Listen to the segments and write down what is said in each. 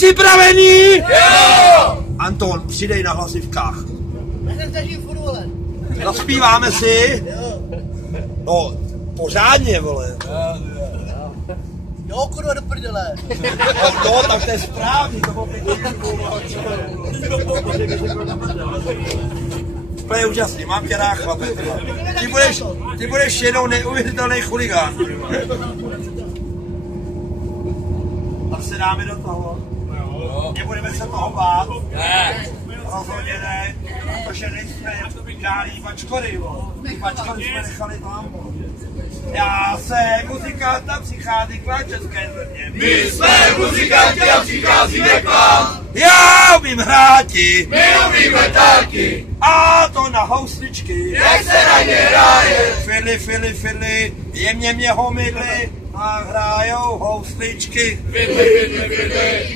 připravený? Jo! Anton, přidej na hlasivkách. Já se snažím furt, vole. Zaspíváme si? Jo. No, pořádně, vole. Jo, kurva, do prdele. No, tak to je správný, to bylo to je úžasný, mám tě rád, chlape. Ty budeš jednou neuvěřitelný chuligán. Tak se dáme do toho. Nebudeme se toho bát. Ne. Rozhodně ne, protože nejsme žádný bačkory, ty bačkory jsme nechali tam. Já jsem muzikant a přichází k vám české země. My jsme muzikanti a přicházíme k vám. Já umím hráti, My umíme taky. a to na housličky. Jak se na ně hraje? Fili, jemně homidly a hrajou housličky. Vidli,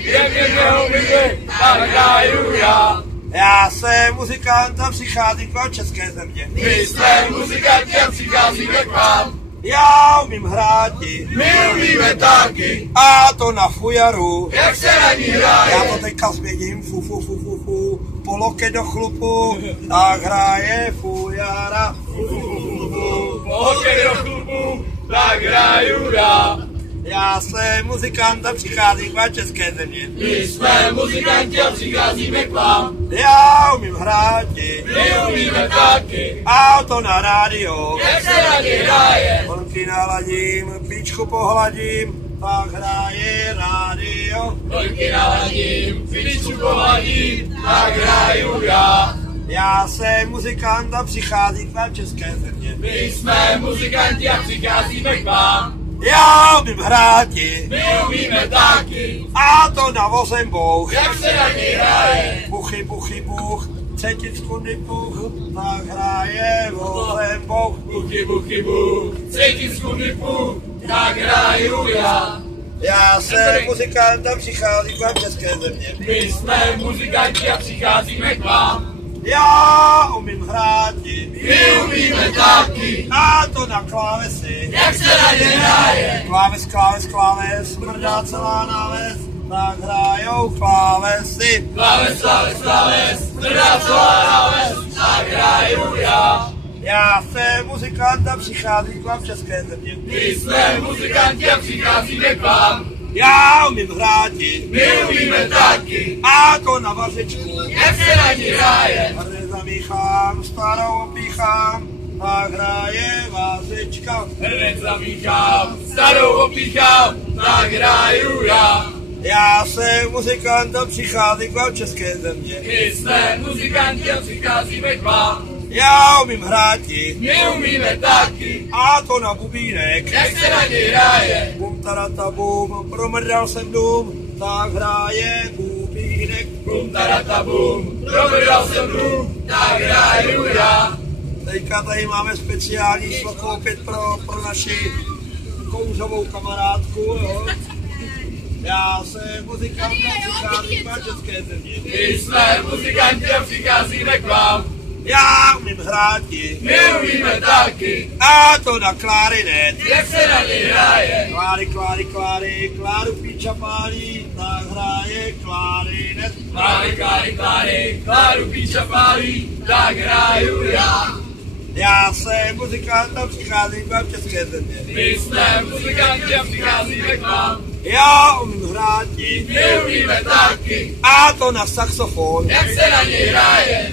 jemně homidly a hraju já. Já jsem muzikant a přichází k vám české země. My jsme muzikanti a přicházíme k vám. Já umím hráti, My umíme taky. a to na fujaru. Jak se na ní Já hraje? to teďka změním, fu, po loket do chlupu, tak hraje fujara. Hokej do klubu, tak hraju já. Já jsem muzikant a přicházím k vám české země. My jsme muzikanti a přicházíme k vám. Já umím hráti, My umíme taky. a to na rádio. Jak se na ní hraje? Vlnky naladím, píčku pohladím, tak hraje rádio. Vlnky naladím, piličku pohladím, tak hraju já. Já jsem muzikant a přicházím k vám české země. My jsme muzikanti a přicházíme k vám. Já umím hráti, My umíme taky. a to na vozem bouch. Jak se na ní hraje? Buchy, buch, třeticku puch, tak hraje vozem bouch. Buchy, buch, třetí skunipu, tak hraju já. Já jsem muzikant a přicházím k vám české země. My jsme muzikanti a přicházíme k vám. Já umím hráti, My umíme taky. a to na klávesi. Jak se na ně hraje? Kláves, mrdá celá náves, tak hrajou klávesy. Klaves, mrdá celá náves, tak hraju já. Já jsem muzikant a přicházím k vám české země. My jsme muzikanti a přicházíme k vám. Já umím hráti, My umíme taky. a to na vařečku. Jak se na ní hraje? Hrne zamíchám, starou opíchám, tak hraje vařečka. Hned zamíchám, starou opíchám, tak hraju já. Já jsem muzikant a přicházím k vám české země. My jsme muzikanti a přicházíme k vám. Já umím hráti, My umíme taky. a to na bubínek. Jak se na něj hraje? Bum tarata bum, promrdal jsem dům, tak hraje bubínek. Bum tarata bum, probrdal jsem dům, tak hraju já. Teďka tady máme speciální slovo opět pro naši kouřovou kamarádku, jo. Já jsem muzikant a přicházím k vám české země. My jsme muzikanti a přicházíme k vám. Já umím hráti, My umíme taky. a to na klarinet. Jak se na něj hraje? Kláry, Kláru píča pálí, tak hraje klarinet. Kláru píča pálí, tak hraju já. Já jsem muzikant a přicházím k vám české země. My jsme muzikanti a přicházíme k vám. Já umím hráti, My umíme taky. a to na saxofon. Jak se na něj hraje?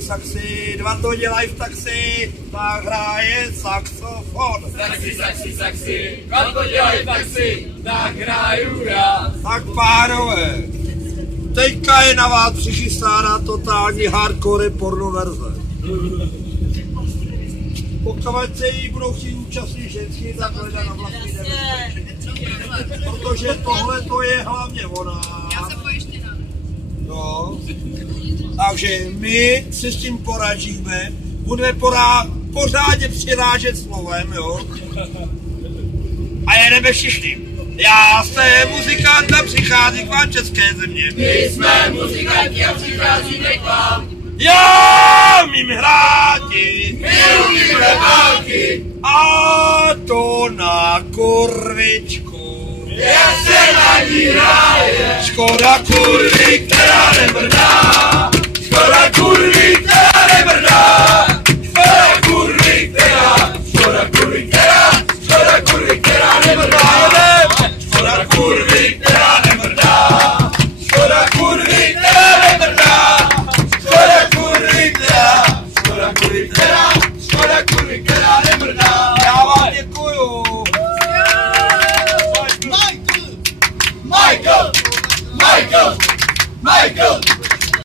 Saxi, dva to dělají v taxi, tak hraje saxofon. Saxi, kam to dělají taxi, tak hraju já. Tak pánové, teďka je na vás přichystána totální hardcore porno verze. Pokud se jí budou chtít účastnit ženský, tak hledá na vlastní nebezpečí. Protože tohle to je hlavně ona. Já jsem pojištěná. No. Takže my si s tím poradíme, budeme pořádně přirážet slovem, jo. A jedeme všichni. Já jsem muzikant a přicházím k vám české země. My jsme muzikanti a přicházíme k vám. Já umím hráti, My umíme taky. a to na korvičku. Jak se na ní hraje? Škoda kurvy, která nebrdá. Škoda kurvy, která